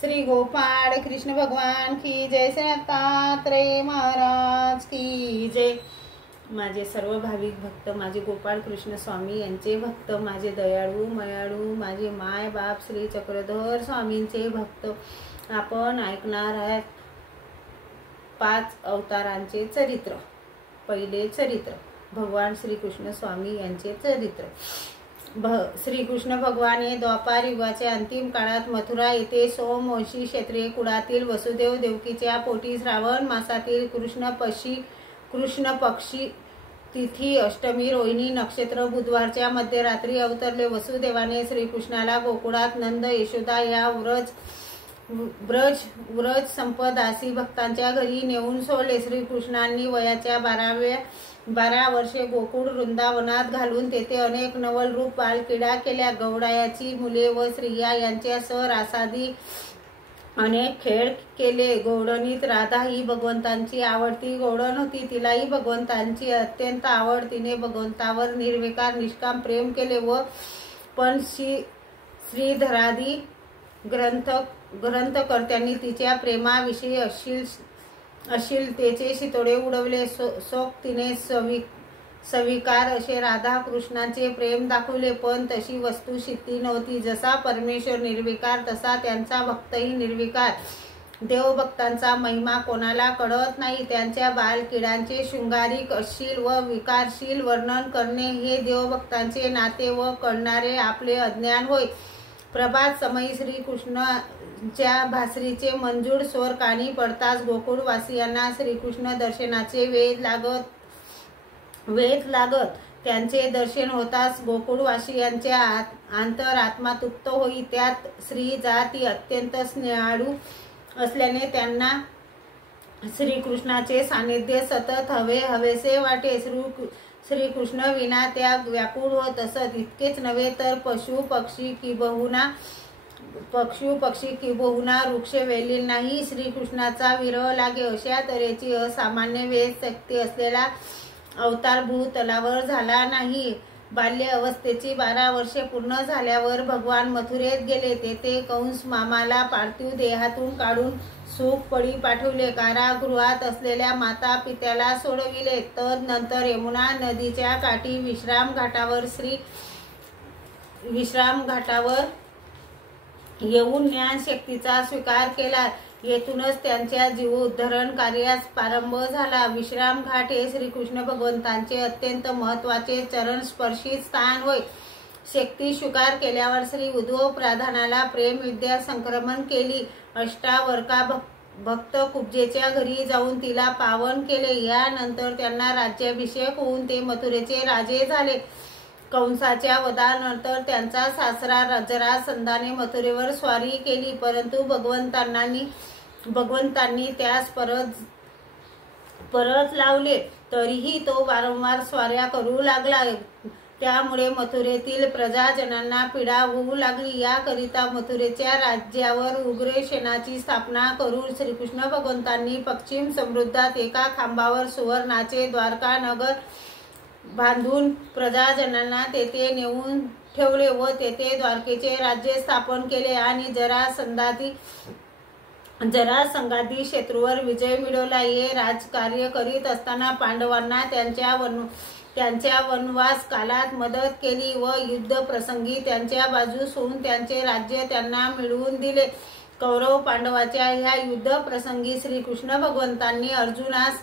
श्री गोपाळ कृष्ण भगवान की जय, श्री दत्तात्रेय महाराज की जय। माझे सर्व भाविक भक्त, माझे गोपाळ कृष्ण स्वामी यांचे भक्त, माझे दयाळू मयाळू माझे माय बाप श्री चक्रधर स्वामींचे भक्त, आपण ऐकणार आहात 5 अवतारांचे चरित्र। पहिले चरित्र भगवान श्री कृष्ण स्वामी यांचे चरित्र। श्रीकृष्ण भगवान हे द्वापार युगाच्या अंतिम काळात मथुरा येथे सोमवंशी क्षत्रिय कुळातील वसुदेव देवकीच्या पोटी श्रावण मासातील कृष्ण पक्षी तिथी अष्टमी रोहिणी नक्षत्र बुधवारच्या मध्यरात्री अवतरले। वसुदेवाने श्रीकृष्णाला गोकुळात नंद यशोदा या व्रज संपदासी भक्तांच्या घरी नेऊन सोडले। श्रीकृष्णांनी वयाच्या 12 वर्षे गोकुळ वृंदावनात घालून तेथे अनेक नवल रूप बालक्रीडा केल्या। गौडायाची मुले व स्त्रिया यांच्यासह रासादी अनेक खेळ केले। गौडणीत राधा ही भगवंतांची आवडती गौडण होती। तिलाही भगवंतांची अत्यंत आवड। तिने भगवंतावर निर्विकार निष्काम प्रेम केले व पण श्रीधरादी ग्रंथकर्त्यांनी तिच्या प्रेमाविषयी अश्लीलतेचे शितोडे उडवले। सोक्तीने सविकार असे राधा कृष्णांचे प्रेम दाखवले, पण तशी वस्तुस्थिती नव्हती। जसा परमेश्वर निर्विकार तसा त्यांचा भक्तही निर्विकार। देवभक्तांचा महिमा कोणाला कळत नाही। त्यांच्या बालक्रीडांचे शृंगारिक अश्लील व विकारशील वर्णन करणे हे देवभक्तांचे नाते व कळणारे आपले अज्ञान होय। प्रभात समयी श्रीकृष्णाच्या भासरीचे मंजूळ स्वर कानी पडताच गोकुळवासियांना श्रीकृष्ण दर्शनाचे वेध लागत। त्यांचे दर्शन होताच गोकुळवासियांच्या अंतरात्मा तृप्त होई। त्यात स्त्री जाती अत्यंत स्नेहाळू असल्याने त्यांना श्रीकृष्णाचे सानिध्य सतत हवेसे वाटे। श्रीकृष्ण विना त्या व्याकुळ होत असत। इतकेच नव्हे तर पशु पक्षी किंबहुना वृक्ष वेलींनाही श्रीकृष्णाचा विरह लागे। अशा तऱ्हेची असामान्य वेद शक्ती असलेला अवतार भूतलावर झाला नाही। बाल्य अवस्थेची 12 वर्षे पूर्ण झाल्यावर भगवान मथुरेत गेले। तेथे कंस मामाला पार्थिव देहातून काढून सुखपडी पाठवले। कारागृहात असलेल्या माता पित्याला सोडविले। तदनंतर यमुना नदीच्या काठी विश्राम घाटावर येऊन ज्ञान शक्तीचा स्वीकार केला। येथूनच त्यांच्या जीवोद्धरण कार्यास प्रारंभ झाला। विश्राम घाट हे श्रीकृष्ण भगवंतांचे अत्यंत महत्वाचे चरणस्पर्शी स्थान होय। शक्ती स्वीकार केल्यावर श्री उद्धव प्रधानाला प्रेम विद्या संक्रमण केली। अष्टावक्र भक्त कुब्जेच्या घरी जाऊन तिला पावन केले। यानंतर त्यांना राज्याभिषेक होऊन ते मथुरेचे राजे झाले। कंसाच्या वधानंतर त्यांचा सासरा जरासंधाने मथुरेवर स्वारी केली, परंतु भगवंतांनी त्यास परत लावले। तरीही तो वारंवार स्वाऱ्या करू लागला। त्यामुळे मथुरेतील प्रजाजनांना पीडा होऊ लागली। याकरिता मथुरेच्या राज्यावर उग्रसेनाची स्थापना करून श्रीकृष्ण भगवंतांनी पश्चिम समुद्रात एका खांबावर सुवर्णाचे द्वारका नगर बांधून प्रजाजनांना तेथे नेऊन ठेवले व तेथे द्वारकेचे राज्य स्थापन केले आणि जरासंधादी शत्रूवर विजय मिळवला। हे राजकार्य करीत असताना पांडवांना त्यांच्या वनवास कालात मदत केली व युद्ध प्रसंगी त्यांच्या बाजूस होऊन त्यांचे राज्य त्यांना मिळवून दिले। कौरव पांडवाच्या ह्या युद्ध प्रसंगी श्रीकृष्ण भगवंतांनी अर्जुनास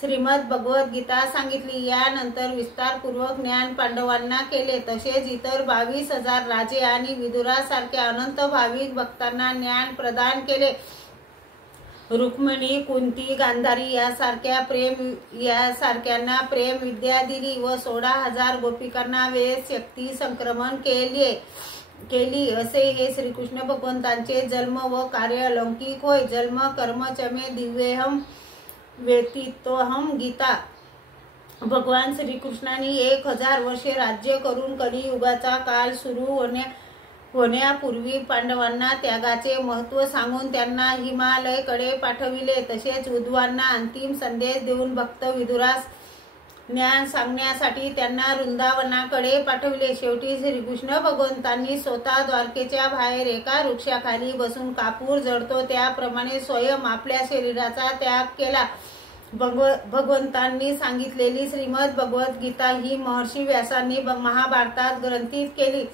श्रीमद भगवत गीता सांगितली। यानंतर विस्तारपूर्वक ज्ञान पांडवांना केले। तसेच इतर 22,000 राजे आणि विदुरासारख्या अनंत भाविक भक्तांना ज्ञान प्रदान केले। रुक्मिणी कुंती गांधारी यासारख्यांना प्रेम विद्या दिली व 16,000 गोपिकांना वेद शक्ती संक्रमण केली। असे हे श्रीकृष्ण भगवंतांचे जन्म व कार्य अलौकिक होय। जन्म कर्म चमे दिव्येहम व्यतीतोहम गीता। भगवान श्रीकृष्णांनी 1000 वर्षे राज्य करून कलियुगाचा काल सुरू होण्यापूर्वी पांडवांना त्यागाचे महत्त्व सांगून त्यांना हिमालयाकडे पाठविले। तसेच उद्धवांना अंतिम संदेश देऊन भक्त विदुरास ज्ञान सांगण्यासाठी त्यांना वृंदावनाकडे पाठवले। शेवटी श्रीकृष्ण भगवंतांनी स्वतः द्वारकेच्या बाहेर एका वृक्षाखाली बसून कापूर जळतो त्याप्रमाणे स्वयं आपल्या शरीराचा त्याग केला। भगवंतांनी सांगितलेली श्रीमद भगवद्गीता ही महर्षी व्यासांनी महाभारतात ग्रंथित केली।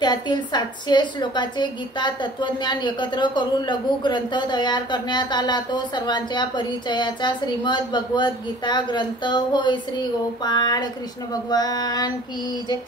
त्यातील 700 श्लोकाचे गीता तत्वज्ञान एकत्र करून लघु ग्रंथ तयार करण्यात आला। तो सर्वांच्या परिचयाचा श्रीमद भगवद्गीता ग्रंथ होय। श्री गोपाळ कृष्ण भगवान की जय।